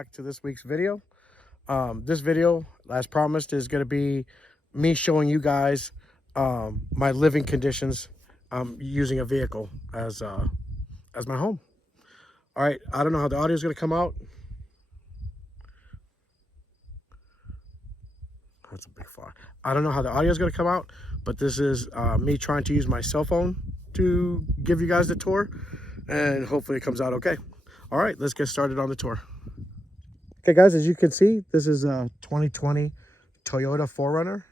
back to this week's video. This video, as promised, is going to be me showing you guys my living conditions using a vehicle as my home. All right, I don't know how the audio is going to come out. That's a big fly. I don't know how the audio is going to come out, but this is me trying to use my cell phone to give you guys the tour, and hopefully it comes out okay. All right, let's get started on the tour. Okay, guys, as you can see, this is a 2020 Toyota 4Runner.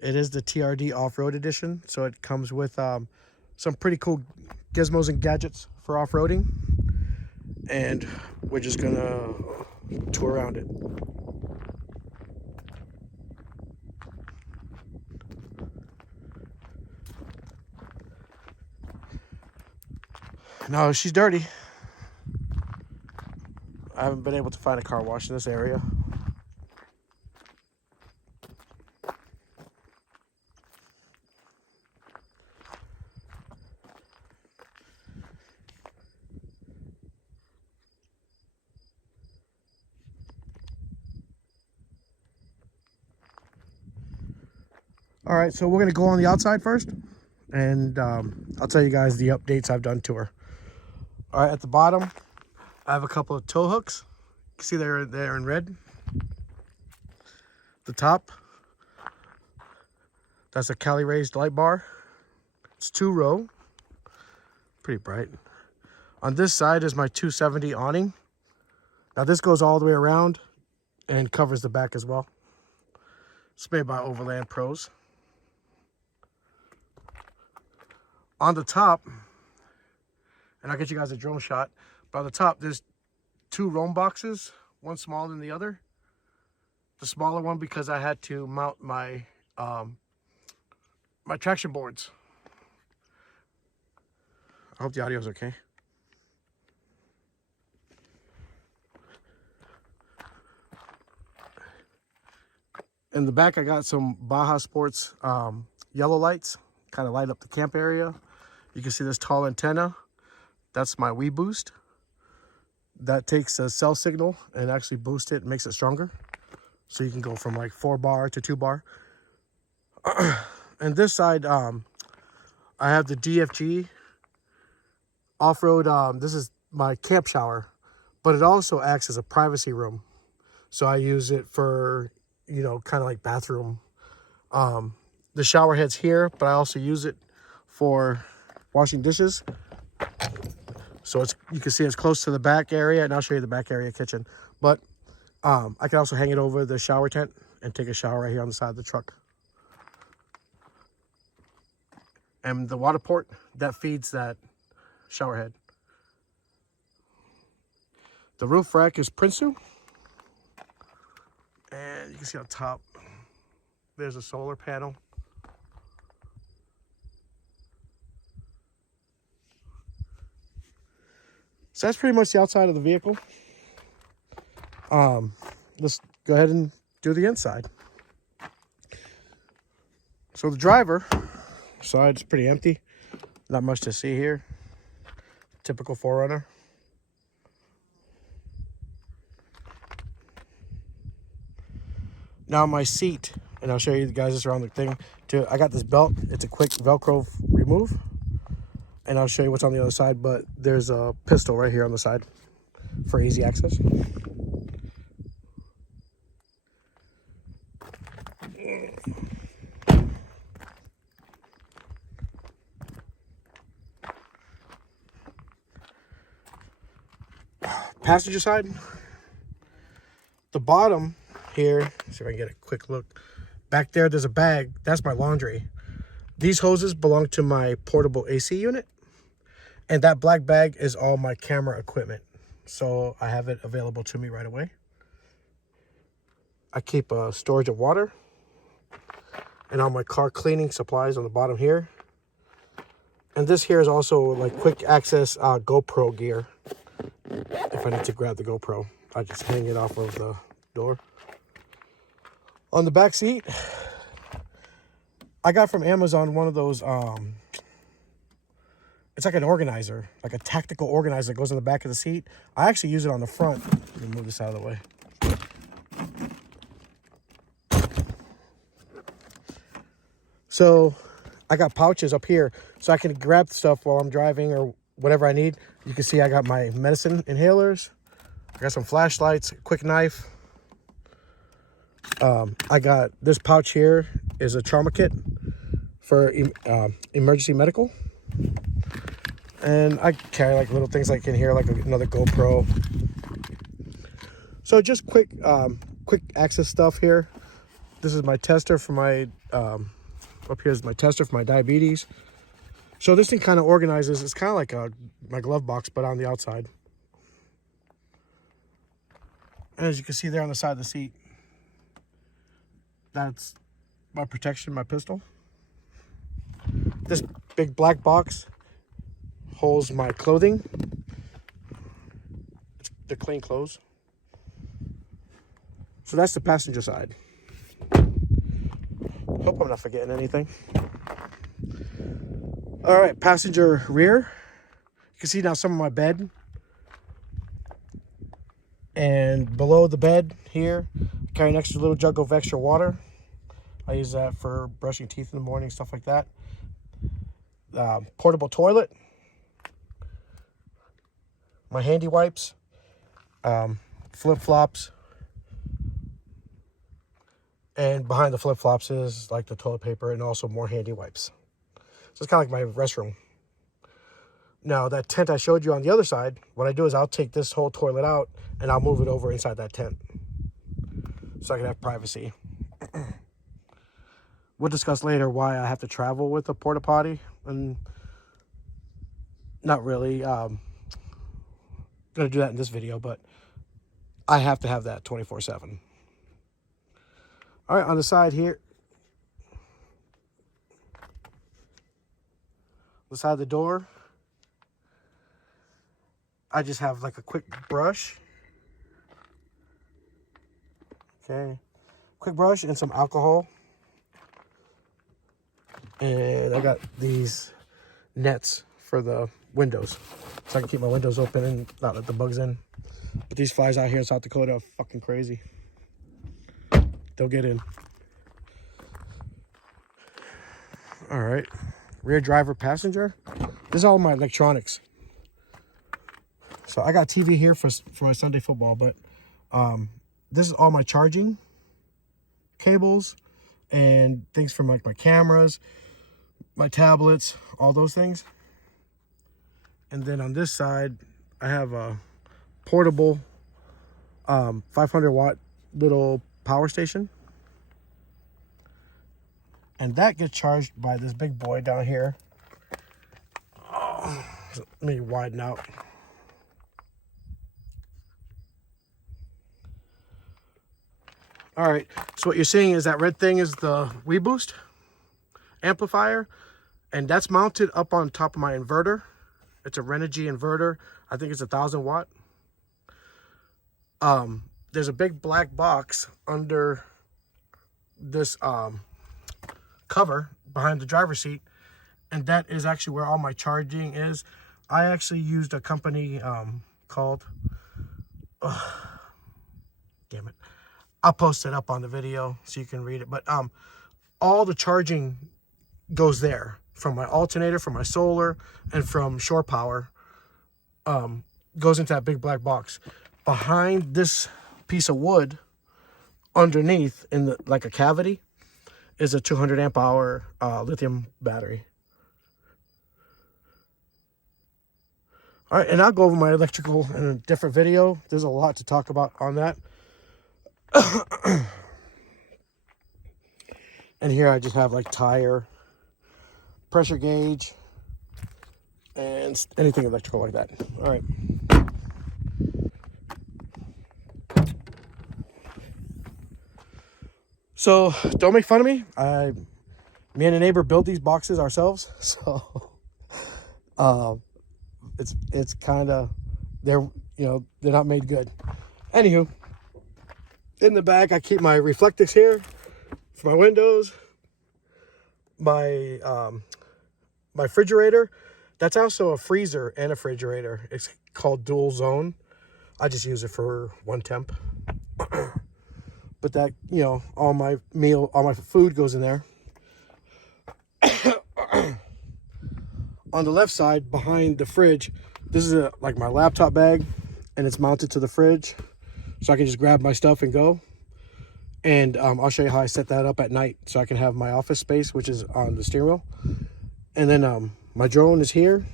It is the TRD off-road edition, so it comes with some pretty cool gizmos and gadgets for off-roading, and we're just gonna tour around it. No, she's dirty. I haven't been able to find a car wash in this area. All right, so we're gonna go on the outside first, and I'll tell you guys the updates I've done to her. All right, at the bottom, I have a couple of tow hooks. You can see they're in red. The top, that's a Cali raised light bar. It's 2-row, pretty bright. On this side is my 270 awning. Now this goes all the way around and covers the back as well. It's made by Overland Pros. On the top, and I'll get you guys a drone shot, but on the top there's 2 roam boxes, one smaller than the other. The smaller one because I had to mount my my traction boards. I hope the audio is okay. In the back, I got some Baja Sports yellow lights, kind of light up the camp area. You can see this tall antenna. That's my Wii Boost. That takes a cell signal and actually boosts it and makes it stronger. So you can go from like 4 bar to 2 bar. And this side, I have the DFG off-road. This is my camp shower, but it also acts as a privacy room. So I use it for, you know, kind of like bathroom. The shower head's here, but I also use it for washing dishes. So it's, you can see it's close to the back area, and I'll show you the back area kitchen. But I can also hang it over the shower tent and take a shower right here on the side of the truck. And the water port that feeds that shower head. The roof rack is Prinsu. And you can see on top, there's a solar panel. So that's pretty much the outside of the vehicle. Let's go ahead and do the inside. So the driver side's pretty empty. Not much to see here. Typical 4Runner. Now my seat, and I'll show you guys this around the thing too. I got this belt. It's a quick Velcro remove. And I'll show you what's on the other side, but there's a pistol right here on the side for easy access. Passenger side, the bottom here, see if I can get a quick look. Back there, there's a bag. That's my laundry. These hoses belong to my portable AC unit. And that black bag is all my camera equipment. So I have it available to me right away. I keep a storage of water. And all my car cleaning supplies on the bottom here. And this here is also like quick access GoPro gear. If I need to grab the GoPro, I just hang it off of the door. On the back seat, I got from Amazon one of those it's like an organizer, like a tactical organizer that goes in the back of the seat. I actually use it on the front. Let me move this out of the way. So I got pouches up here so I can grab stuff while I'm driving or whatever I need. You can see I got my medicine inhalers. I got some flashlights, a quick knife. I got this pouch here is a trauma kit for emergency medical. And I carry like little things like in here, like another GoPro. So just quick access stuff here. This is my tester for my, up here is my tester for my diabetes. So this thing kind of organizes. It's kind of like my glove box, but on the outside. And as you can see there on the side of the seat, that's my protection, my pistol. This big black box holds my clothing. They're clean clothes. So that's the passenger side. Hope I'm not forgetting anything. All right, passenger rear. You can see now some of my bed. And below the bed here, I carry an extra little jug of extra water. I use that for brushing teeth in the morning, stuff like that. Portable toilet. My handy wipes. Flip-flops. And behind the flip-flops is like the toilet paper and also more handy wipes. So it's kind of like my restroom. Now, that tent I showed you on the other side, what I do is I'll take this whole toilet out and I'll move it over inside that tent so I can have privacy. We'll discuss later why I have to travel with a porta potty, and not really gonna do that in this video, but I have to have that 24/7. All right, on the side here, the side of the door, I just have like a quick brush. Okay, quick brush and some alcohol. And I got these nets for the windows, so I can keep my windows open and not let the bugs in. But these flies out here in South Dakota are fucking crazy. They'll get in. All right, rear driver passenger. This is all my electronics. So I got TV here for my Sunday football, but this is all my charging cables and things from like my cameras, my tablets, all those things. And then on this side, I have a portable 500 watt little power station. And that gets charged by this big boy down here. Oh, let me widen out. All right, so what you're seeing is that red thing is the WeBoost amplifier, and that's mounted up on top of my inverter. It's a Renogy inverter. I think it's 1,000 watt. There's a big black box under this cover behind the driver's seat, and that is actually where all my charging is. I actually used a company called, damn it, I'll post it up on the video so you can read it. But all the charging goes there, from my alternator, from my solar, and from shore power. Goes into that big black box. Behind this piece of wood, underneath in the like a cavity, is a 200 amp hour lithium battery. All right, and I'll go over my electrical in a different video. There's a lot to talk about on that. And here I just have like tire, pressure gauge, and anything electrical like that. All right. So don't make fun of me. Me and a neighbor built these boxes ourselves. So it's kind of, they're not made good. Anywho, in the back I keep my reflectix here for my windows, my my refrigerator, That's also a freezer and a refrigerator. It's called dual zone. I just use it for one temp. But that, you know, all my food goes in there. On the left side, behind the fridge, this is like my laptop bag, and it's mounted to the fridge, so I can just grab my stuff and go. And I'll show you how I set that up at night, so I can have my office space, which is on the steering wheel. And then my drone is here.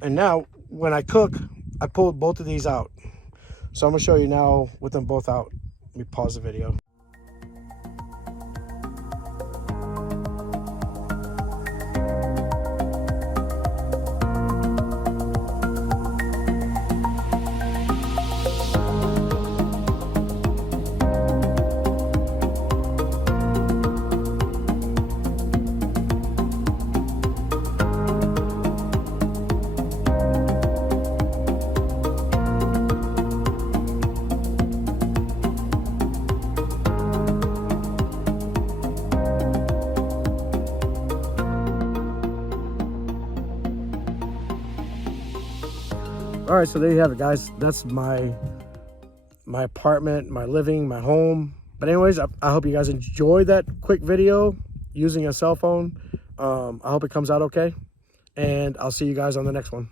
And now, when I cook, I pulled both of these out. So I'm gonna show you now with them both out. Let me pause the video. All right, so there you have it, guys. That's my apartment, my living, my home. But anyways, I hope you guys enjoyed that quick video using a cell phone. I hope it comes out okay. And I'll see you guys on the next one.